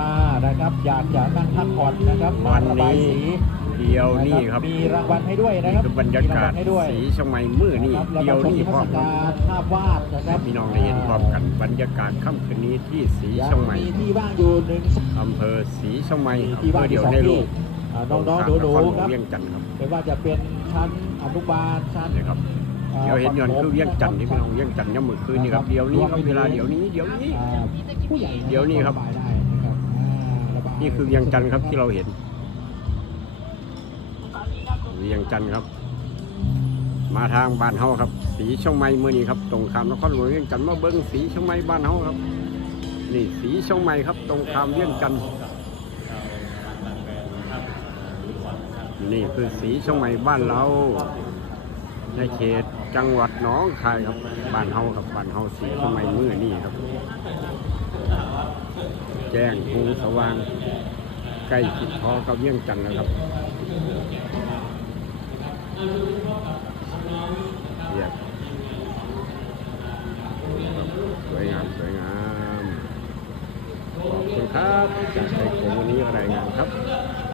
มานะครับ อยากจะนั่งพักผ่อนนะครับมาวันระบายนี้สีเดียวนี่ครับมีรางวัลให้ด้วยนะนี่ครับคือบรรยากาศมีงวัลให้ด้วยสีชมัยมือนี่นะครับเดียวนี่พร้อมแล้วก็ชมนิทรรศการภาพวาดนะครับพี่น้องได้เห็นพร้อมกันบรรยากาศค่ำคืนนี้ที่สียังชมัยมีที่ว่างอยู่หนึ่งอำเภอสีชมัยมีอำที่เภว่างออเดียยู่วสองในโลที่กอ่าน้องๆตรงหนูข้ามๆนคครับรหลวงเวียงจันทร์ครับไม่ว่าจะเป็นชั้นอนุบาลชั้นนี่ครับอ่าเดี๋ยวเห็นย้อนคือเวียงจันทร์ที่พี่น้องเวียงจันทร์ย่ำมือคืนนี่ครับเดี๋ยวนี้ครับเวลาเดี๋ยวนี้เดี๋ยวนี้อ่าผู้ใหญ่ะเดี๋ยวนี้ครับะายได้นะครับอ่าระบาย นี่คือเวียงจันทร์ครับที่เราเห็นเวียงจันทร์ครับ มาทางบ้านเฮาครับ สีช่องไม้เมื่อนี้ครับ ตรงข้ามนครหลวงเวียงจันทร์มาเบิ้งสีช่องไม้บ้านเฮาครับ นี่สีช่องไม้ครับ ตรงข้ามเวียงจันทร์นี่คือสีช่องไม้บ้านเรา ในเขตจังหวัดหนองคายครับบ้านเฮาครับบ้านเฮาสีช่องไม้เมื่อนี้ครับ แจ้งภูสว่างใกล้คิดพอกับเยี่ยงจันนะครับเรียบสวยงามสวยงามขอบคุณครับจากไทยโกวันนี้รายงานครับ